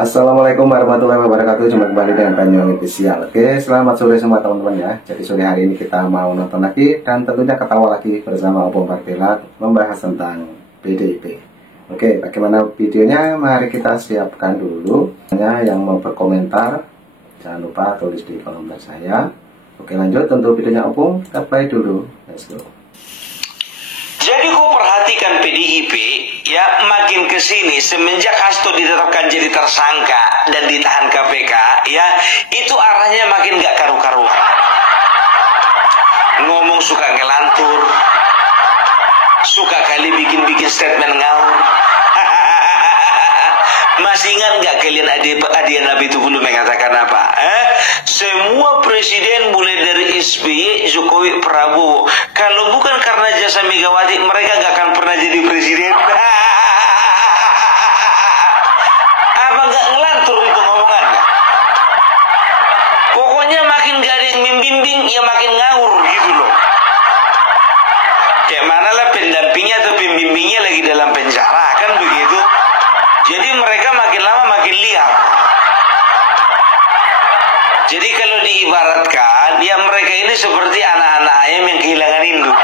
Assalamualaikum warahmatullahi wabarakatuh. Jumpa kembali dengan Banyuwangi Official. Oke, selamat sore semua teman-teman ya. Jadi sore hari ini kita mau nonton lagi dan tentunya ketawa lagi bersama Opung Martella membahas tentang PDIP. Oke, bagaimana videonya? Mari kita siapkan dulu. Yang mau berkomentar jangan lupa tulis di kolom saya. Oke, lanjut untuk videonya Opung. Kita play dulu. Let's go. Jadi kau perhatikan PDIP ya, makin kesini semenjak Hasto ditetapkan jadi tersangka dan ditahan KPK ya, itu arahnya makin gak karu-karuan. Ngomong suka ngelantur, suka kali bikin statement ngawur. Masih ingat nggak kalian adik Nabi itu belum mengatakan apa? Semua presiden mulai dari SBY, Jokowi, Prabowo, kalau bukan karena jasa Megawati, mereka nggak akan pernah jadi presiden. Apa nggak ngelantur itu ngomongannya? Pokoknya makin gak ada yang membimbing, ya makin ngawur gitu loh. Kayak mana lah pendampingnya atau pembimbingnya lagi dalam penjara, kan begitu. Jadi mereka makin lama makin liar. Jadi kalau diibaratkan, ya mereka ini seperti anak-anak ayam yang kehilangan induk.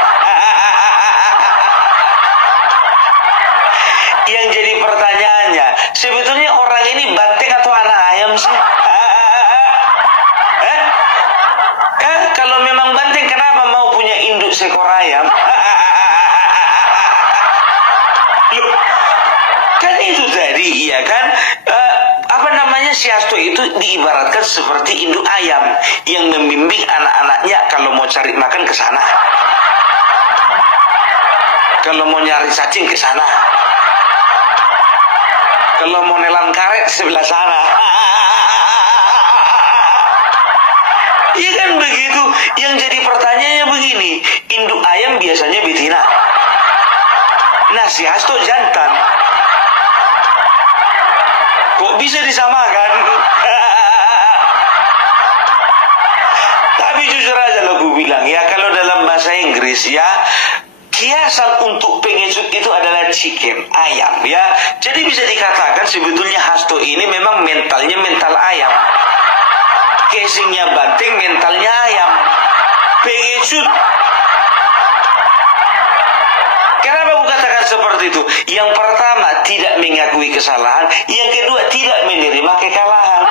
Yang jadi pertanyaannya, sebetulnya orang ini banteng atau anak ayam sih? Kalau memang banteng, kenapa mau punya induk seekor ayam? Kan itu tadi, iya kan? Si Hasto itu diibaratkan seperti induk ayam yang membimbing anak-anaknya kalau mau cari makan ke sana, kalau mau nyari cacing ke sana, kalau mau nelan karet sebelah sana. Iya kan begitu. Yang jadi pertanyaannya begini, induk ayam biasanya betina. Nah, si Hasto jantan. Kok bisa disamakan? Tapi jujur aja lo gue bilang ya, kalau dalam bahasa Inggris ya, kiasan untuk pengecut itu adalah chicken, ayam ya. Jadi bisa dikatakan sebetulnya Hasto ini memang mentalnya mental ayam. Casingnya banteng, mentalnya ayam. Pengecut. Kenapa aku katakan seperti itu? Yang pertama, tidak mengakui kesalahan. Yang kedua, tidak menerima kekalahan.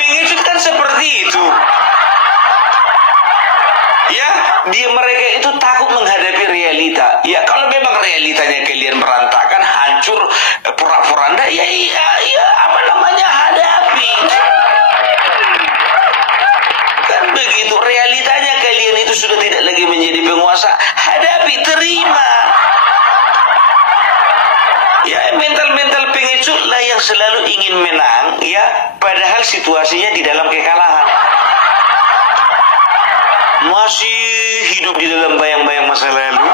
Pengecut kan seperti itu. Ya, mereka itu takut menghadapi realita. Ya, kalau memang realitanya kalian berantakan, hancur, porak-poranda, ya, apa namanya, hadapi. Kan begitu, realitanya kalian itu sudah tidak lagi menjadi penguasa, hadapi, terima. Ya, mental-mental pengecut lah yang selalu ingin menang, ya, padahal situasinya di dalam kekalahan. Masih hidup di dalam bayang-bayang masa lalu.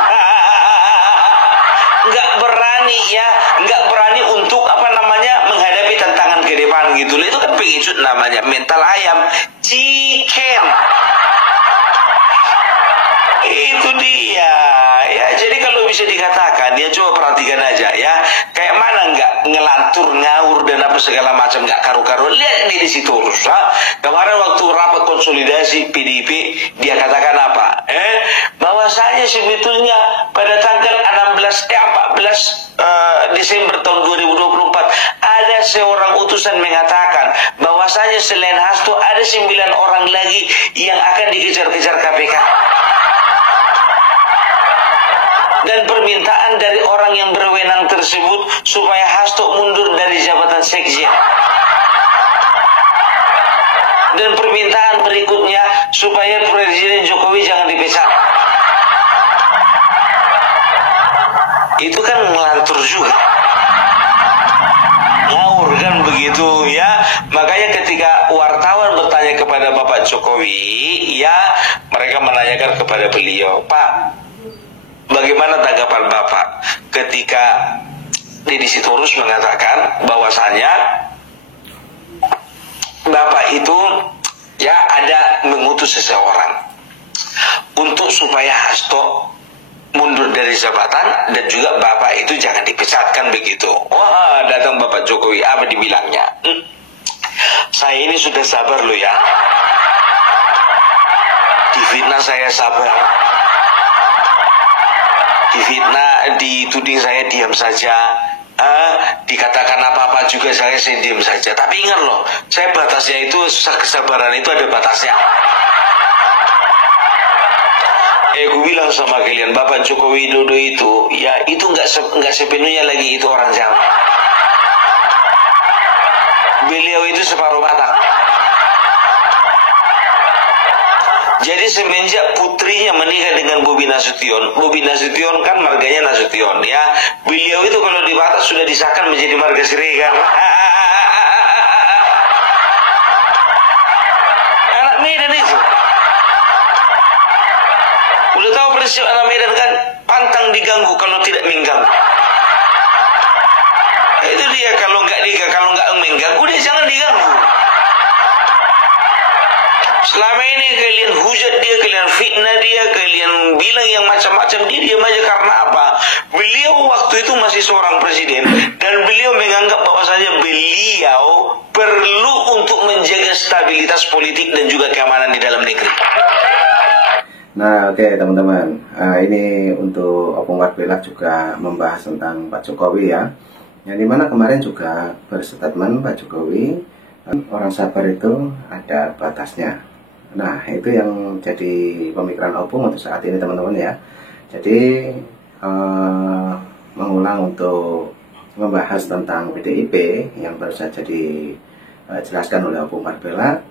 Nggak berani ya, nggak berani untuk menghadapi tantangan ke depan gitu. Itu kan pengecut namanya, mental ayam, chicken. Itu dia ya. Jadi kalau bisa dikatakan, ya coba perhatikan aja ya, kayak mana nggak ngelantur, ngawur dan apa segala macam, nggak karu-karu. Lihat di situ terus. Kemarin waktu rapat konsolidasi PDIP, dia katakan apa? Bahwasanya sebetulnya pada tanggal 14 Desember tahun 2024 ada seorang utusan mengatakan bahwasanya selain Hasto ada 9 orang lagi yang akan dikejar-kejar KPK. Dan permintaan dari orang yang berwenang tersebut supaya Hasto mundur dari jabatan sekjen. Dan permintaan berikutnya supaya Presiden Jokowi jangan dipecat. Itu kan ngelantur juga, ngawur kan begitu ya. Makanya ketika wartawan bertanya kepada Bapak Jokowi ya, mereka menanyakan kepada beliau, Pak, bagaimana tanggapan Bapak ketika Deddy Sitorus mengatakan bahwasanya Bapak itu ya ada mengutus seseorang untuk supaya Hasto mundur dari jabatan dan juga Bapak itu jangan dipecatkan begitu. Wah, datang Bapak Jokowi, apa dibilangnya? Saya ini sudah sabar loh ya. Difitnah saya sabar. Difitnah, dituding saya diam saja. Dikatakan apa-apa juga saya diam saja. Tapi ingat loh, saya batasnya itu, kesabaran itu ada batasnya. Gue bilang sama kalian, Bapak Joko Widodo itu, ya itu nggak sepenuhnya lagi itu orang Jawa. Beliau itu separuh matang. Jadi semenjak putrinya menikah dengan Bobi Nasution kan marganya Nasution ya. Beliau itu kalau di Batak sudah disahkan menjadi marga Siregar. Anak Medan itu. Udah tahu prinsip anak Medan kan, pantang diganggu kalau tidak mengganggu. Itu dia, kalau nggak mengganggu dia jangan diganggu. Selama ini kalian hujat dia, kalian fitnah dia, kalian bilang yang macam-macam, dia diam aja. Karena apa? Beliau waktu itu masih seorang presiden dan beliau menganggap bahwasanya beliau perlu untuk menjaga stabilitas politik dan juga keamanan di dalam negeri. Nah, oke teman-teman, ini untuk Opung Warpilak juga membahas tentang Pak Jokowi ya. Yang dimana kemarin juga berstatement Pak Jokowi, orang sabar itu ada batasnya. Nah, itu yang jadi pemikiran Opung untuk saat ini teman-teman ya. Jadi mengulang untuk membahas tentang PDIP yang baru saja dijelaskan oleh Opung Warpilak.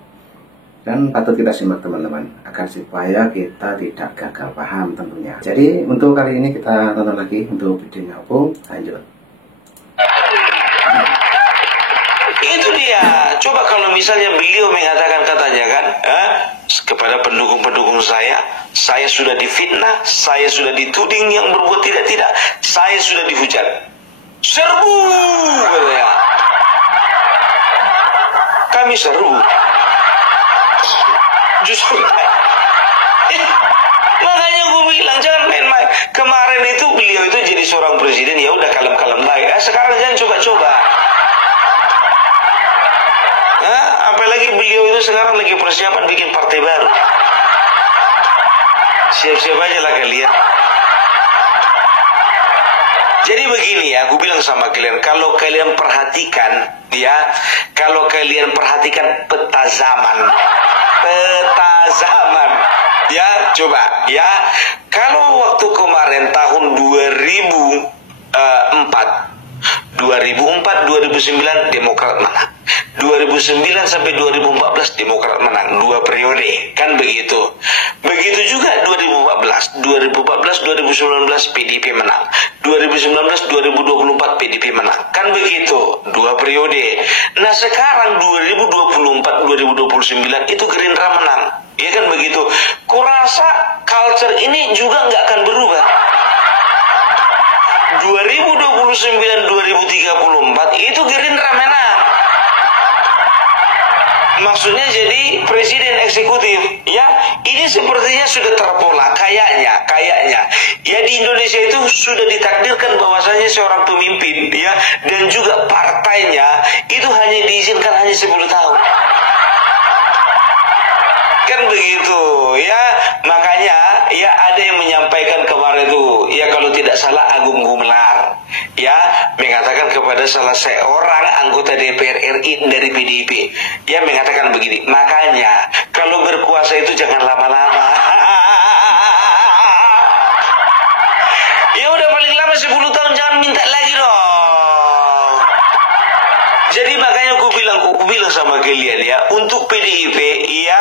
Dan patut kita simak teman-teman, agar supaya kita tidak gagal paham tentunya. Jadi untuk kali ini kita tonton lagi untuk videonya Opung, lanjut. Itu dia. Coba kalau misalnya beliau mengatakan katanya kan, kepada pendukung-pendukung saya sudah difitnah, saya sudah dituding yang berbuat tidak-tidak, saya sudah dihujat. Serbu, katanya. Kami serbu. Justru makanya gue bilang jangan main-main. Kemarin itu beliau itu jadi seorang presiden, ya udah kalem-kalem baik. Sekarang jangan coba-coba. Apalagi beliau itu sekarang lagi persiapan bikin partai baru. Siap-siap aja lah kalian. Jadi begini ya, aku bilang sama kalian, kalau kalian perhatikan ya, kalau kalian perhatikan peta zaman ya, coba ya, kalau waktu kemarin tahun 2009 Demokrat menang, 2009 sampai 2014 Demokrat menang 2 periode, kan begitu. Begitu juga 2014 2019 PDIP menang, 2019 2024 PDIP menang, kan begitu, 2 periode. Nah sekarang 2024 2029 itu Gerindra menang, ya kan begitu. Kurasa culture ini juga nggak akan berubah. 2029-2034 itu Gerindra menang. Maksudnya jadi presiden eksekutif ya. Ini sepertinya sudah terpola kayaknya ya. Di Indonesia itu sudah ditakdirkan bahwasanya seorang pemimpin ya, dan juga partainya itu hanya diizinkan hanya 10 tahun. Kan begitu ya. Makanya ya ada yang menyampaikan kemarin itu ya, kalau tidak salah Agung Gumelar ya, mengatakan kepada salah seorang anggota DPR RI dari PDIP ya, mengatakan begini, makanya kalau berkuasa itu jangan lama-lama. Ya udah paling lama 10 tahun, jangan minta lagi dong. Jadi makanya aku bilang sama kalian ya, untuk PDIP ya,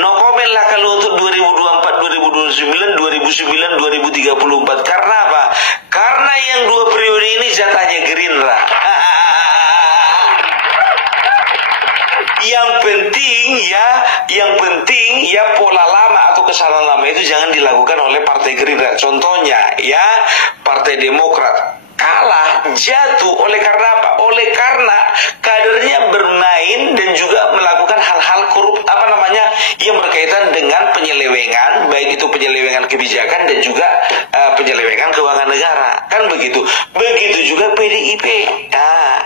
no comment lah kalau untuk 2024, 2029, 2034. Karena apa? Karena yang 2 periode ini jatahnya Gerindra. Yang penting ya pola lama atau kesalahan lama itu jangan dilakukan oleh Partai Gerindra. Contohnya ya, Partai Demokrat kalah, jatuh oleh karena apa? Oleh karena kadernya bermain dan juga melakukan hal-hal yang berkaitan dengan penyelewengan, baik itu penyelewengan kebijakan dan juga penyelewengan keuangan negara, kan begitu. Begitu juga PDIP. Nah,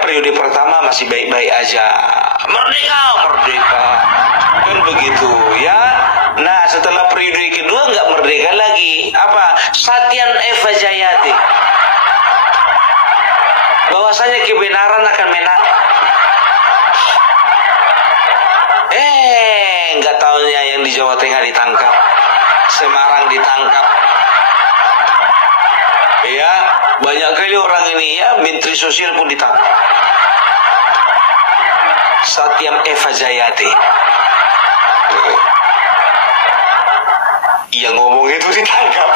periode pertama masih baik-baik aja, merdeka, kan begitu ya. Nah, setelah periode kedua nggak merdeka lagi. Apa? Satyan Eva Jayati. Bahwasanya kebenaran akan menang. Nggak tahunya yang di Jawa Tengah ditangkap, Semarang ditangkap. Ya, banyak kali orang ini ya, Menteri Sosial pun ditangkap. Satyam Eva Jayati. Yang ngomong itu ditangkap.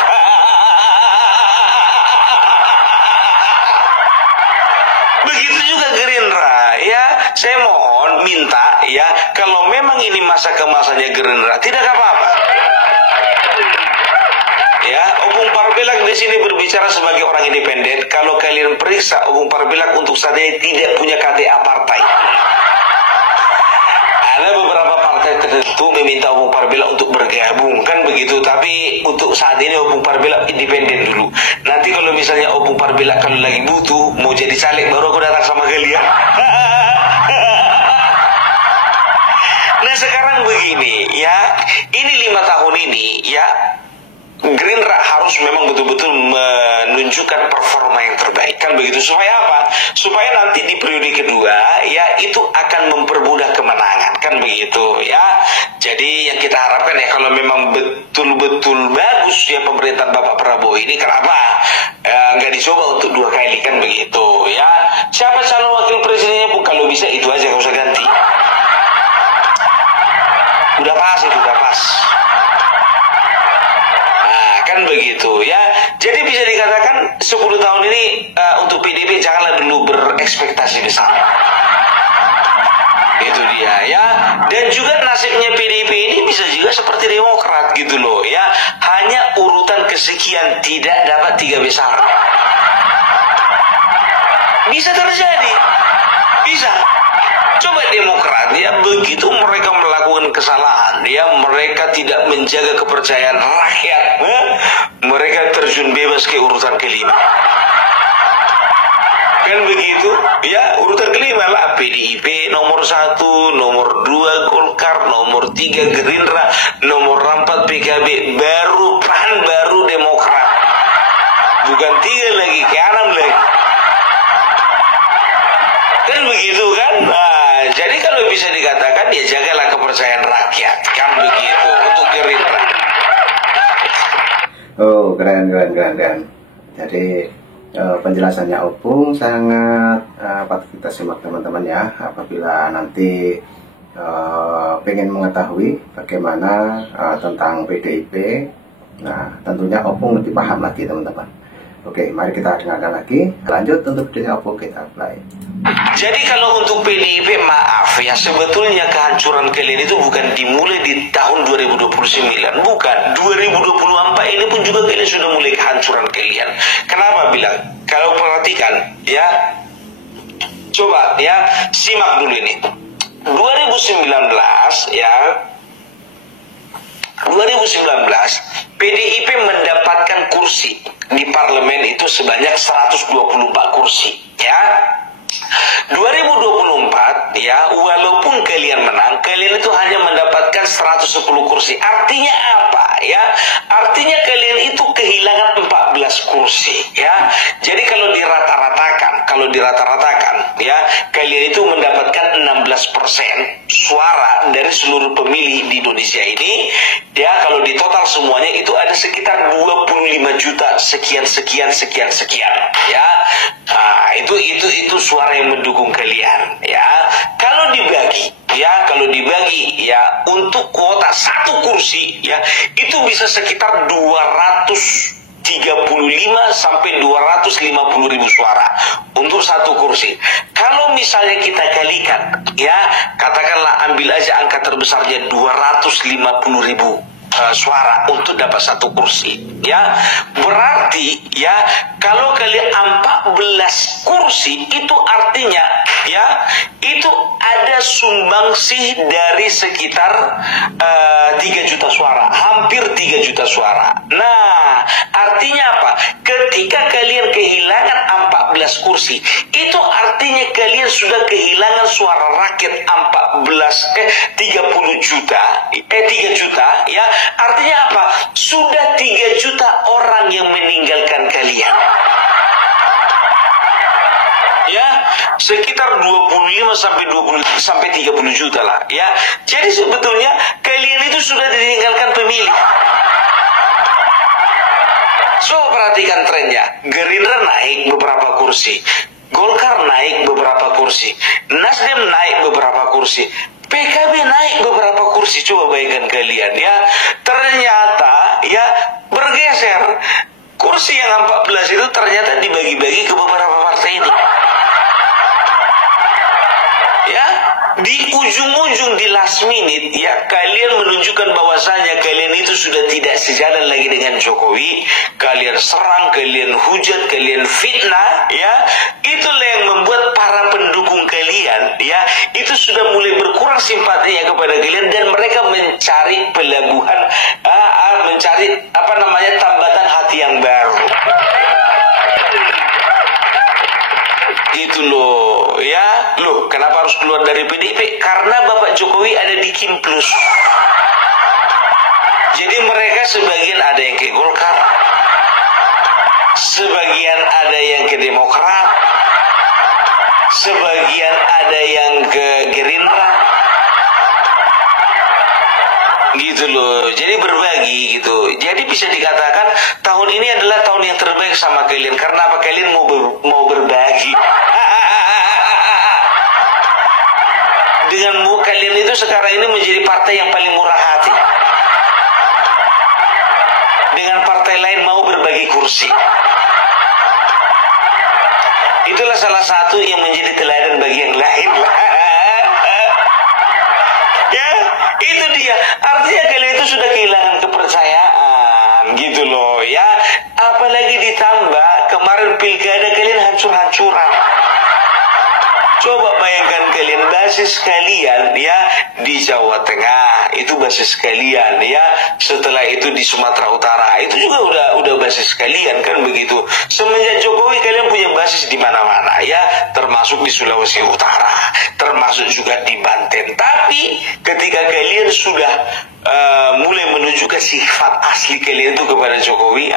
Begitu juga Gerindra, ya. Saya mohon minta ya, kalau memang ini masa kemasannya Gerindra, tidak apa-apa. Ya, Opung Parbilak di sini berbicara sebagai orang independen. Kalau kalian periksa, Opung Parbilak untuk saat ini tidak punya KTA partai. Ada beberapa partai tertentu meminta Opung Parbilak untuk bergabung, kan begitu. Tapi untuk saat ini Opung Parbilak independen dulu. Nanti kalau misalnya Opung Parbilak kalau lagi butuh mau jadi caleg, baru aku datang sama kalian. Nah, sekarang begini ya, ini 5 tahun ini ya, Gerindra harus memang betul-betul menunjukkan performa yang terbaik, kan begitu. Supaya apa? Supaya nanti di periode kedua ya itu akan mempermudah kemenangan, kan begitu ya. Jadi yang kita harapkan ya, kalau memang betul-betul bagus ya pemerintahan Bapak Prabowo ini, kenapa nggak dicoba untuk 2 kali, kan begitu ya. Siapa calon wakil presidennya pun kalau bisa itu aja, nggak usah ganti. Udah pas itu, udah pas. Nah, kan begitu ya. Jadi bisa dikatakan 10 tahun ini untuk PDIP janganlah dulu berekspektasi besar. Itu dia ya. Dan juga nasibnya PDIP ini bisa juga seperti Demokrat gitu loh ya. Hanya urutan kesekian, tidak dapat 3 besar. Bisa terjadi. Bisa. Coba Demokrat ya, begitu mereka melakukan kesalahan ya, mereka tidak menjaga kepercayaan rakyat, mereka terjun bebas ke urutan kelima, kan begitu ya. Urutan kelima lah PDIP, nomor 1, nomor 2 Golkar, nomor 3 Gerindra, nomor 4 PKB, baru PAN, baru Demokrat. Bukan 3 lagi, ke 6 lagi, kan begitu kan. Nah, jadi kalau bisa dikatakan ya, jagalah kepercayaan rakyat, kan begitu untuk Gerindra. Oh, keren. Jadi penjelasannya Opung sangat patut kita simak teman-teman ya. Apabila nanti pengen mengetahui bagaimana tentang PDIP, nah tentunya Opung lebih paham lagi teman-teman. Oke, mari kita dengarkan lagi. Lanjut untuk videonya Opung kita play. Jadi kalau untuk PDIP, maaf ya, sebetulnya kehancuran kalian itu bukan dimulai di tahun 2029, bukan. 2024 ini pun juga kalian sudah mulai kehancuran kalian. Kenapa bilang? Kalau perhatikan ya, coba ya, simak dulu ini. 2019 ya, 2019 PDIP mendapatkan kursi di parlemen itu sebanyak 124 kursi ya. 2024 ya, walaupun kalian menang, kalian itu hanya mendapatkan 110 kursi. Artinya apa ya? Artinya kalian itu kehilangan 14 kursi ya. Jadi kalau dirata-ratakan ya, kalian itu mendapatkan 16% suara dari seluruh pemilih di Indonesia ini ya. Kalau di total semuanya itu ada sekitar 25 juta sekian ya. Nah, itu suara yang mendukung kalian ya. Kalau dibagi ya untuk kuota 1 kursi ya, itu bisa sekitar 235 sampai 250 ribu suara untuk 1 kursi. Kalau misalnya kita kalikan ya, katakanlah ambil aja angka terbesarnya 250 ribu suara untuk dapat 1 kursi, ya. Berarti ya kalau kalian 14 kursi itu artinya ya itu ada sumbangsih dari sekitar 3 juta suara, hampir 3 juta suara. Nah, artinya apa? Ketika kalian kehilangan 14 kursi, itu artinya kalian sudah kehilangan suara rakyat 30 juta, 3 juta, ya. Artinya apa? Sudah 3 juta orang yang meninggalkan kalian. Ya, sekitar 25 sampai 30 juta lah, ya. Jadi sebetulnya kalian itu sudah ditinggalkan pemilih. So, perhatikan trennya. Gerindra naik beberapa kursi, Golkar naik beberapa kursi, Nasdem naik beberapa kursi, PKB naik beberapa kursi. Coba bayangkan kalian, ya. Ternyata ya bergeser. Kursi yang 14 itu ternyata dibagi-bagi ke beberapa partai ini. Ya, di ujung-ujung, di last minute, ya, kalian menunjukkan bahwasanya kalian itu sudah tidak sejalan lagi dengan Jokowi. Kalian serang, kalian hujat, kalian fitnah, ya. Itulah yang membuat para pendukung kalian, ya, itu sudah mulai berkurang simpatinya kepada kalian dan mereka mencari pelabuhan, mencari tambatan hati yang baru. Gitu loh, ya. Loh, kenapa harus keluar dari PDIP? Karena Bapak Jokowi ada di Kim Plus. Jadi mereka sebagian ada yang ke Golkar, sebagian ada yang ke Demokrat, sebagian ada yang ke Gerindra. Gitu loh, jadi berbagi gitu. Jadi bisa dikatakan tahun ini adalah tahun yang terbaik sama kalian. Karena apa? Kalian mau berbagi. Dengan kalian itu sekarang ini menjadi partai yang paling murah hati. Dengan partai lain mau berbagi kursi. Itulah salah satu yang menjadi teladan bagi yang lain. Ya, itu dia. Artinya kalian itu sudah kehilangan kepercayaan, gitu loh, ya. Apalagi ditambah kemarin pilkada kalian hancur-hancuran. Coba bayangkan kalian, basis kalian, ya, di Jawa Tengah itu basis kalian, ya. Setelah itu di Sumatera Utara itu juga udah basis kalian, kan begitu. Semenjak Jokowi kalian punya basis di mana-mana, ya, termasuk di Sulawesi Utara, termasuk juga di Banten. Tapi ketika kalian sudah mulai menunjukkan sifat asli kalian itu kepada Jokowi,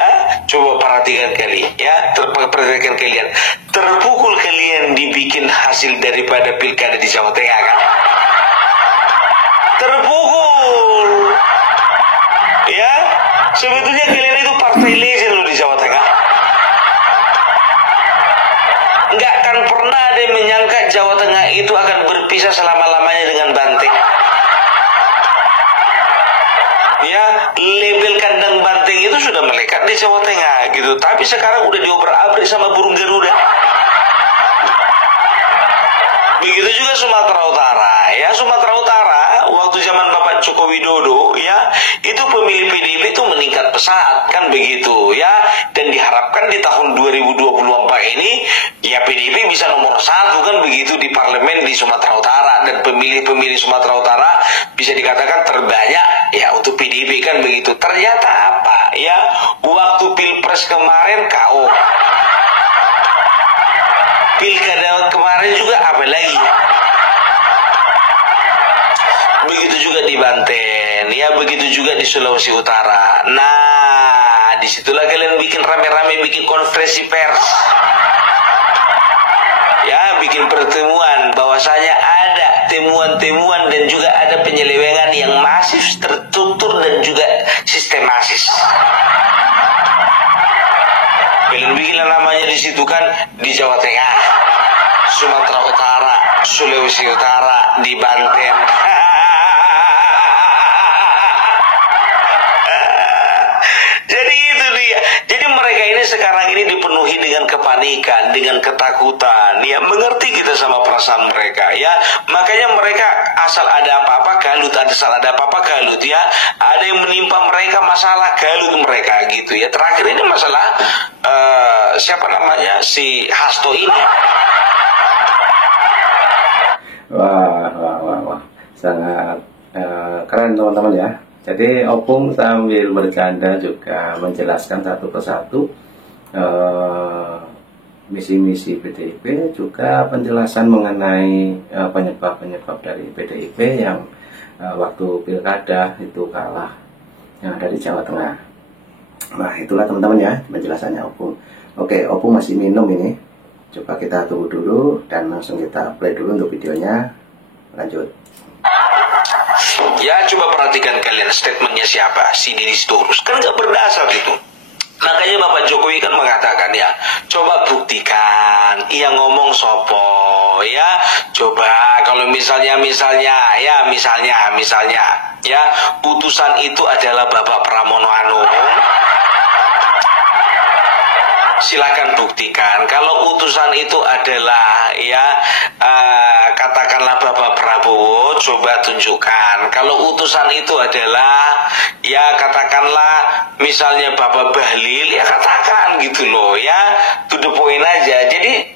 coba perhatikan kalian, ya, perhatikan kalian, terpukul kalian dibikin hasil daripada pilkada di Jawa Tengah, kan? Terpukul, ya. Sebetulnya kalian itu partai legend loh di Jawa Tengah. Nggak akan pernah ada yang menyangka Jawa Tengah itu akan berpisah selama-lamanya dengan Banteng. Ya, label kandang Banteng itu sudah melekat di Jawa Tengah gitu. Tapi sekarang udah diobrak-abrik sama burung Garuda. Begitu juga Sumatera Utara, ya. Sumatera Utara waktu zaman Bapak Joko Widodo, ya, itu pemilih PDIP itu meningkat pesat, kan begitu, ya. Dan diharapkan di tahun 2024 ini, ya, PDIP bisa nomor 1, kan begitu, di parlemen di Sumatera Utara. Dan pemilih-pemilih Sumatera Utara bisa dikatakan terbanyak, ya, untuk PDIP, kan begitu. Ternyata apa, ya, waktu Pilpres kemarin KO. Pilkada kemarin juga apa lagi? Begitu juga di Banten, ya, begitu juga di Sulawesi Utara. Nah, disitulah kalian bikin rame-rame, bikin konferensi pers, ya, bikin pertemuan bahwasanya ada temuan-temuan dan juga ada penyelewengan yang masif, terstruktur dan juga sistematis. Kalian bikinlah namanya di situ, kan, di Jawa Tengah, Sumatera Utara, Sulawesi Utara, di Banten. Jadi itu dia. Jadi mereka ini sekarang ini dipenuhi dengan kepanikan, dengan ketakutan. Ya, mengerti kita sama perasaan mereka ya. Makanya mereka asal ada apa-apa galut, asal ada apa-apa galut ya. Ada yang menimpa mereka masalah galut mereka gitu ya. Terakhir ini masalah siapa namanya si Hasto ini. Wah, sangat keren teman-teman ya. Jadi Opung sambil bercanda juga menjelaskan satu persatu misi-misi PDIP, juga penjelasan mengenai penyebab-penyebab dari PDIP yang waktu pilkada itu kalah yang ada di Jawa Tengah. Nah itulah teman-teman ya penjelasannya Opung. Oke, Opung masih minum ini. Coba kita tunggu dulu dan langsung kita play dulu untuk videonya. Lanjut. Ya, coba perhatikan kalian statementnya siapa, si Deddy Sitorus. Kan gak berdasar itu. Makanya Bapak Jokowi kan mengatakan ya, coba buktikan, ia ngomong sopo ya. Coba kalau misalnya ya, putusan itu adalah Bapak Pramono Anung, silakan buktikan. Kalau utusan itu adalah ya katakanlah Bapak Prabowo, coba tunjukkan. Kalau utusan itu adalah ya katakanlah misalnya Bapak Bahlil, ya katakan gitu loh ya, to the point aja. Jadi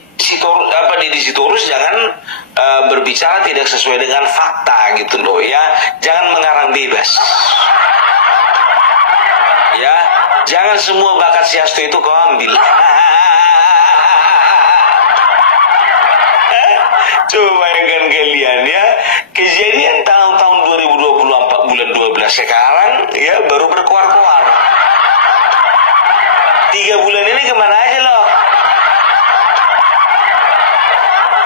Deddy Sitorus jangan berbicara tidak sesuai dengan fakta gitu loh ya, jangan mengarang bebas ya. Jangan semua bakat si Hasto itu kau ambil. Coba bayangkan kalian ya, kejadian tahun 2024 bulan 12 sekarang ya baru berkuar-kuar. 3 bulan ini kemana aja loh?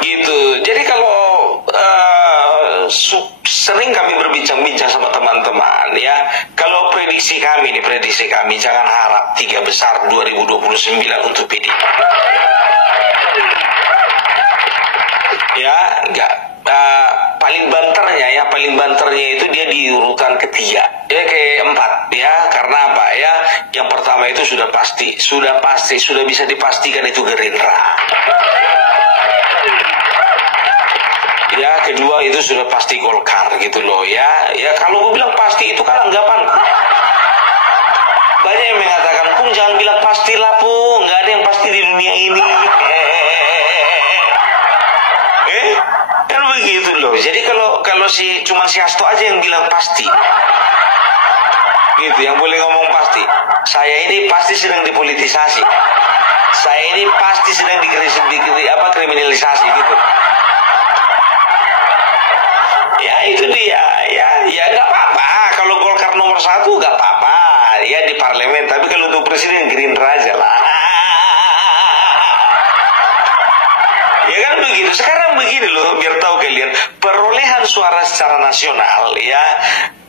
Gitu. Jadi kalau sering kami berbincang-bincang sama teman-teman ya, kalau prediksi kami jangan harap 3 besar 2029 untuk PDIP ya, enggak. Paling banternya itu dia di urutan ketiga ya, keempat ya. Karena apa ya, yang pertama itu sudah bisa dipastikan itu Gerindra ya, kedua itu sudah pasti Golkar gitu loh ya. Ya kalau gue bilang pasti itu kan anggapan. Banyak yang mengatakan, Pung jangan bilang pastilah Pung, nggak ada yang pasti di dunia ini. Kan begitu loh. Jadi kalau cuma si Hasto aja yang bilang pasti, gitu, yang boleh ngomong pasti. Saya ini pasti sedang dipolitisasi. Saya ini pasti sedang kriminalisasi gitu. Ya itu dia ya nggak apa-apa kalau Golkar nomor 1 nggak apa-apa ya di parlemen, tapi kalau untuk presiden Gerindra aja lah. Ya kan begitu. Sekarang begini loh, biar tahu kalian perolehan suara secara nasional ya,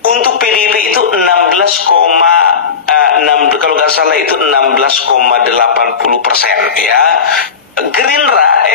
untuk PDIP itu 16,6, kalau nggak salah itu 16,80% ya. Gerindra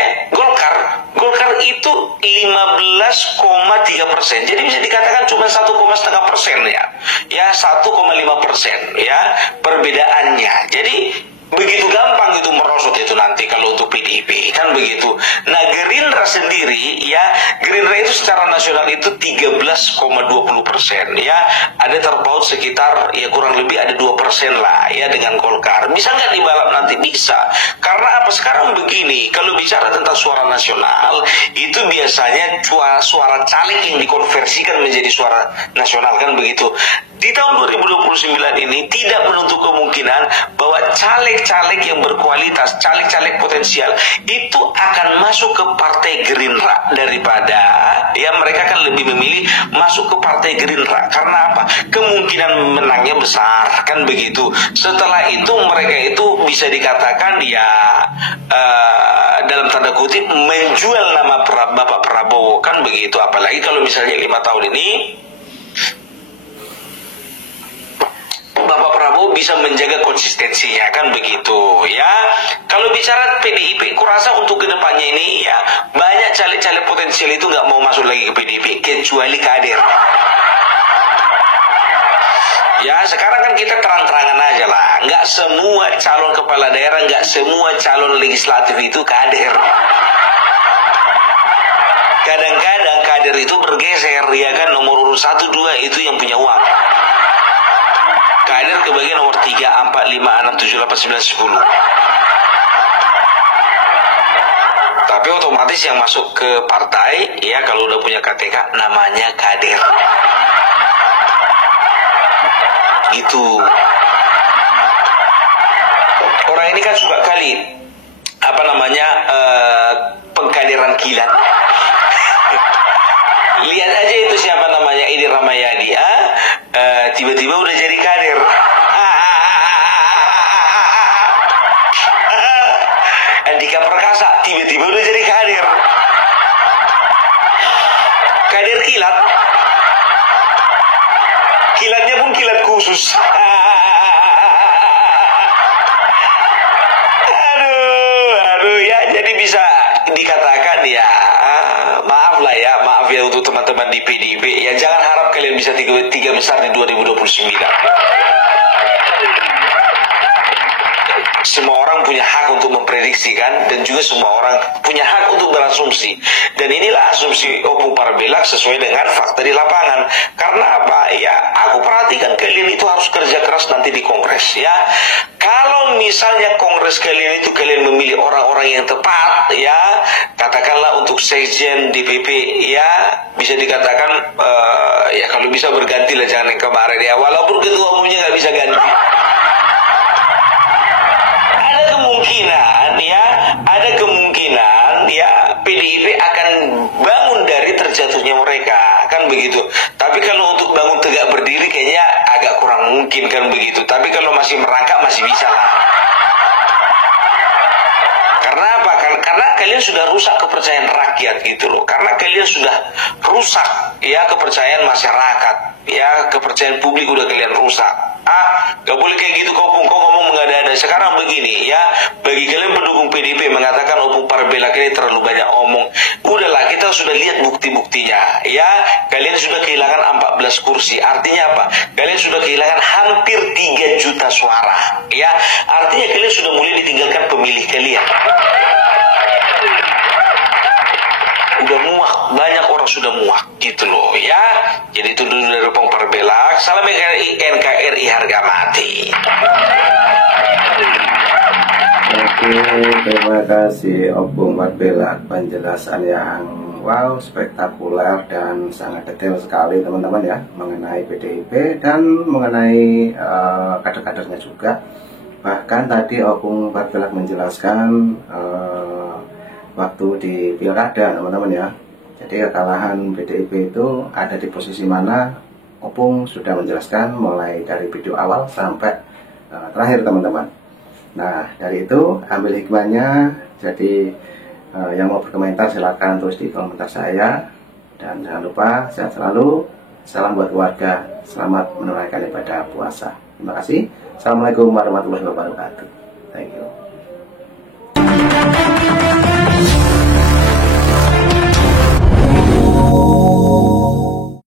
Golkar itu 15,3%. Jadi bisa dikatakan cuma 1,5% ya. Ya 1,5% ya perbedaannya. Jadi begitu gampang itu merosot itu nanti kalau untuk PDIP kan begitu. Nah Gerindra sendiri ya, Gerindra itu secara nasional itu 13,20% ya, ada terpaut sekitar ya kurang lebih ada 2% lah ya dengan Golkar. Bisa nggak dibalap nanti? Bisa. Karena apa? Sekarang begini, kalau bicara tentang suara nasional itu biasanya suara caleg yang dikonversikan menjadi suara nasional kan begitu. Di tahun 2029 ini tidak menutup kemungkinan bahwa caleg-caleg yang berkualitas, caleg-caleg potensial itu akan masuk ke Partai Gerindra daripada ya mereka kan lebih memilih masuk ke Partai Gerindra. Karena apa? Kemungkinan menangnya besar kan begitu. Setelah itu mereka itu bisa dikatakan ya dalam tanda kutip menjual nama Bapak Prabowo kan begitu. Apalagi kalau misalnya 5 tahun ini Bapak Prabowo bisa menjaga konsistensinya kan begitu ya. Kalau bicara PDIP, kurasa untuk kedepannya ini ya banyak caleg-caleg potensial itu nggak mau masuk lagi ke PDIP kecuali kader. Ya sekarang kan kita terang-terangan aja lah. Nggak semua calon kepala daerah, nggak semua calon legislatif itu kader. Kadang-kadang kader itu bergeser, ya kan, nomor urut 1, 2 itu yang punya uang. Kader kebagi nomor 3, 4, 5, 6, 7, 8, 9, 10. Tapi otomatis yang masuk ke partai, ya kalau udah punya KTK, namanya kader. Gitu. Orang ini kan suka kali, pengkaderan kilat. Lihat aja itu siapa namanya, Edi Ramayadi, tiba-tiba udah jadi kader. Andika Perkasa tiba-tiba udah jadi kader. Kader kilat. Kilatnya pun kilat khusus. Aduh ya, jadi bisa dikatakan ya, maaf ya untuk teman-teman di PDIP, ya jangan harap kalian bisa tiga besar di 2029. Semua orang punya hak untuk memprediksikan, dan juga semua orang punya hak untuk berasumsi. Dan inilah asumsi Opung Parbelak sesuai dengan fakta di lapangan. Karena apa? Ya, aku perhatikan kalian itu harus kerja keras nanti di Kongres, ya. Kalau misalnya Kongres kalian itu kalian memilih orang-orang yang tepat, ya, katakanlah untuk sekjen DPP, ya, bisa dikatakan ya kalau bisa berganti lah, jangan yang kemarin, ya, walaupun ketua umumnya nggak bisa ganti. Ada kemungkinan ya PDIP akan bangun dari terjatuhnya mereka, kan begitu. Tapi kalau untuk bangun tegak berdiri kayaknya agak kurang mungkin, kan begitu. Tapi kalau masih merangkak masih bisa lah. Karena apa? Karena kalian sudah rusak kepercayaan rakyat gitu loh. Karena kalian sudah rusak ya kepercayaan masyarakat, ya kepercayaan publik udah kalian rusak. Gak boleh kayak gitu kok ngomong mengada-ada. Sekarang begini ya, bagi kalian pendukung PDIP mengatakan Opung Parbelak ini terlalu banyak omong, udahlah, kita sudah lihat bukti-buktinya ya. Kalian sudah kehilangan 14 kursi, artinya apa? Kalian sudah kehilangan hampir 3 juta suara ya. Artinya kalian sudah mulai ditinggalkan pemilih kalian. Udah muak, banyak orang sudah muak gitu loh ya. Jadi itu dulu dari Opung Parbelak. Salam NKRI harga mati. Oke, terima kasih Opung Parbelak, penjelasan yang wow, spektakuler dan sangat detail sekali teman-teman ya, mengenai PDIP dan mengenai kader-kadernya juga. Bahkan tadi Opung Parbelak menjelaskan waktu di pilkada teman-teman ya. Jadi kekalahan PDIP itu ada di posisi mana, Opung sudah menjelaskan mulai dari video awal sampai terakhir teman-teman. Nah dari itu ambil hikmahnya. Jadi yang mau berkomentar silakan tulis di komentar saya. Dan jangan lupa sehat selalu. Salam buat keluarga. Selamat menunaikan ibadah puasa. Terima kasih. Assalamualaikum warahmatullahi wabarakatuh. Thank you.